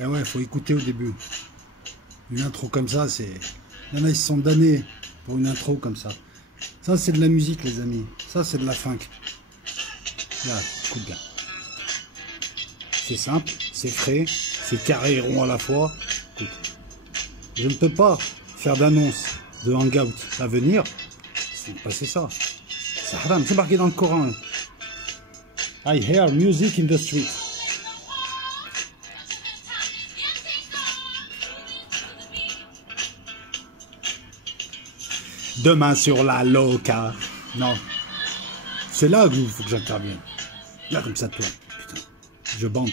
Ben ouais, faut écouter au début. Une intro comme ça, c'est... Il y en a, ils se sont damnés pour une intro comme ça. Ça, c'est de la musique, les amis. Ça, c'est de la funk. Là, écoute bien. C'est simple, c'est frais, c'est carré et rond à la fois. Écoute. Je ne peux pas faire d'annonce de hangout à venir. C'est passer ça. C'est haram, c'est marqué dans le Coran. Hein. I hear music in the street. Demain sur la loca. Non. C'est là où il faut que j'intervienne. Là, comme ça, toi. Putain. Je bande.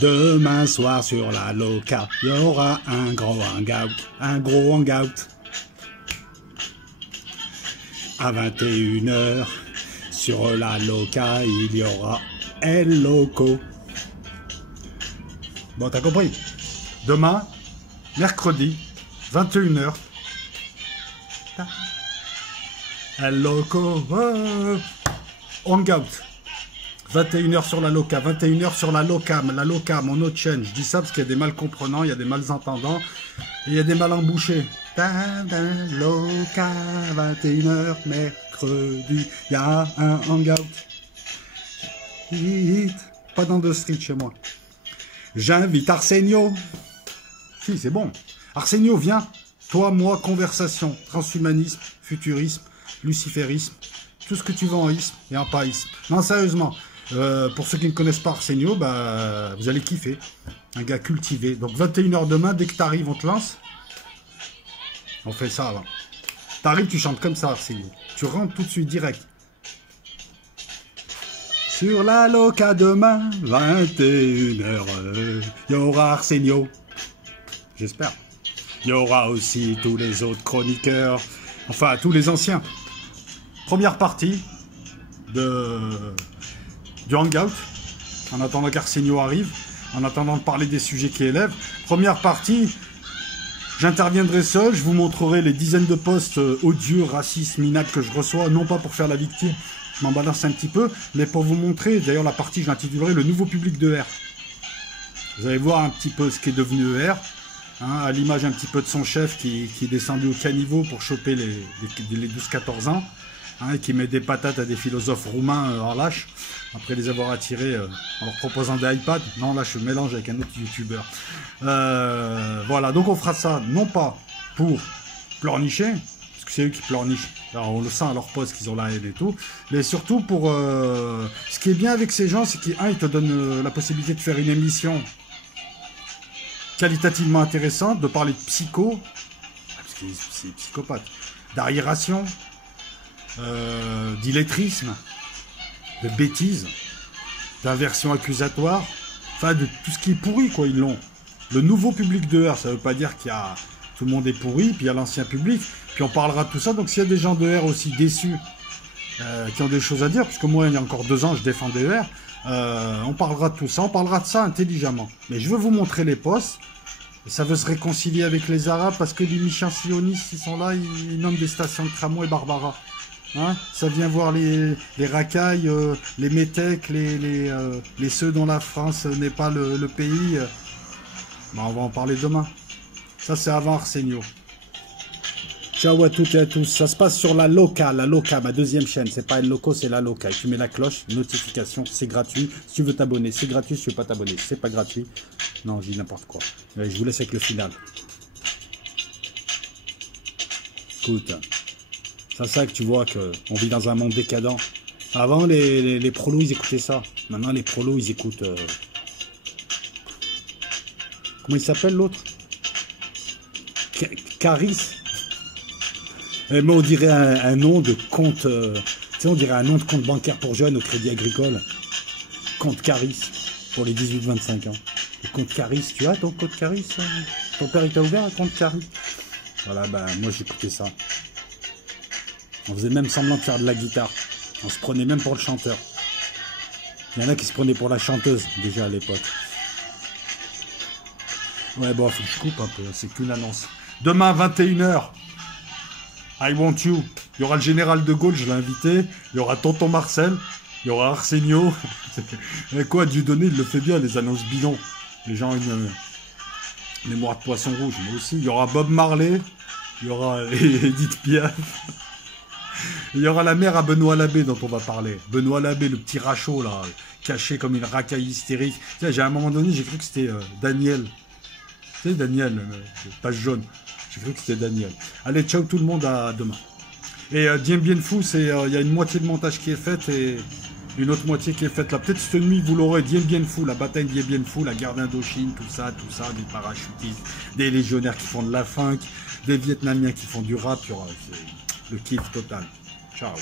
Demain soir sur la loca, il y aura un gros hangout. Un gros hangout. À 21h, sur la loca, il y aura El Loco. Bon, t'as compris? Demain, mercredi, 21h. El Loco, hangout. 21h sur la loca, 21h sur la locam, mon autre chaîne. Je dis ça parce qu'il y a des malcomprenants, il y a des malentendants, et il y a des mal embouchés. Loca, 21h, mercredi, il y a un hangout. Pas dans de street chez moi. J'invite Arsenio. Si, c'est bon. Arsenio, viens. Toi, moi, conversation, transhumanisme, futurisme, luciférisme, tout ce que tu veux en isme et en pas isme. Non, sérieusement, pour ceux qui ne connaissent pas Arsenio, bah, vous allez kiffer. Un gars cultivé. Donc 21h demain, dès que tu arrives, on te lance. On fait ça avant. T'arrives, tu chantes comme ça, Arsenio. Tu rentres tout de suite direct. Sur la loca demain, 21h, il y aura Arsenio. J'espère. Il y aura aussi tous les autres chroniqueurs, enfin tous les anciens. Première partie du hangout, en attendant qu'Arsenio arrive, en attendant de parler des sujets qui élèvent. Première partie, j'interviendrai seul, je vous montrerai les dizaines de posts odieux, racistes, minables que je reçois, non pas pour faire la victime, je m'en balance un petit peu, mais pour vous montrer, d'ailleurs la partie je l'intitulerai le nouveau public de R. Vous allez voir un petit peu ce qui est devenu ER. Hein, à l'image un petit peu de son chef qui est descendu au caniveau pour choper les 12-14 ans, hein, et qui met des patates à des philosophes roumains en lâche, après les avoir attirés en leur proposant des iPads. Non, là je mélange avec un autre youtubeur. Voilà, donc on fera ça, non pas pour pleurnicher, parce que c'est eux qui pleurnichent, alors on le sent à leur poste qu'ils ont la haine et tout, mais surtout pour... ce qui est bien avec ces gens, c'est qu'ils te donnent la possibilité de faire une émission qualitativement intéressante, de parler de psycho, parce que c'est psychopathe, d'arriération, d'illettrisme, de bêtises, d'inversion accusatoire, enfin de tout ce qui est pourri, quoi, ils l'ont. Le nouveau public de R, ça veut pas dire qu'il y a... Tout le monde est pourri, puis il y a l'ancien public, puis on parlera de tout ça, donc s'il y a des gens de R aussi déçus, qui ont des choses à dire, puisque moi, il y a encore 2 ans, je défendais R, on parlera de tout ça, on parlera de ça intelligemment. Mais je veux vous montrer les posts. Et ça veut se réconcilier avec les Arabes parce que les méchants sionistes, ils sont là, ils nomment des stations de tramway Barbara. Hein, ça vient voir les racailles, les métèques, les ceux dont la France n'est pas le pays. Bon, on va en parler demain. Ça, c'est avant Arsenio. Ciao à toutes et à tous. Ça se passe sur la Loca, ma deuxième chaîne. C'est pas El Loco, c'est la Loca. Et tu mets la cloche, notification, c'est gratuit. Si tu veux t'abonner, c'est gratuit. Si tu veux pas t'abonner, c'est pas gratuit. Non, je dis n'importe quoi. Allez, je vous laisse avec le final. Écoute, c'est ça que tu vois qu'on vit dans un monde décadent. Avant, les prolos, ils écoutaient ça. Maintenant, les prolos, ils écoutent... Comment il s'appelle l'autre? Caris. Mais on dirait un nom de compte, tu sais, on dirait un nom de compte bancaire pour jeunes au Crédit Agricole. Compte Caris, pour les 18-25 ans. Le compte Caris, tu as ton compte Caris? Ton père, il t'a ouvert un compte Caris? Voilà, ben, moi, j'écoutais ça. On faisait même semblant de faire de la guitare. On se prenait même pour le chanteur. Il y en a qui se prenaient pour la chanteuse, déjà à l'époque. Ouais, bon, faut que je coupe un peu, c'est qu'une annonce. Demain, 21h. I want you. Il y aura le général de Gaulle, je l'ai invité. Il y aura tonton Marcel. Il y aura Arsenio. Et quoi, Dieudonné, il le fait bien, les annonces bidons. Les gens ont une mémoire de poisson rouge, mais aussi, il y aura Bob Marley, il y aura Edith Piaf, il y aura la mère à Benoît Labbé dont on va parler. Benoît Labbé, le petit rachot, là, caché comme une racaille hystérique. Tiens, à un moment donné, j'ai cru que c'était Daniel. Tu sais, Daniel, page jaune. J'ai cru que c'était Daniel. Allez, ciao tout le monde, à demain. Et Dien Bien Phu, il y a une moitié de montage qui est faite et une autre moitié qui est faite là. Peut-être cette nuit, vous l'aurez. Dien Bien Phu, la bataille Dien Bien Phu, la guerre d'Indochine, tout ça, des parachutistes, des légionnaires qui font de la funk, des Vietnamiens qui font du rap. Il y aura le kiff total. Ciao.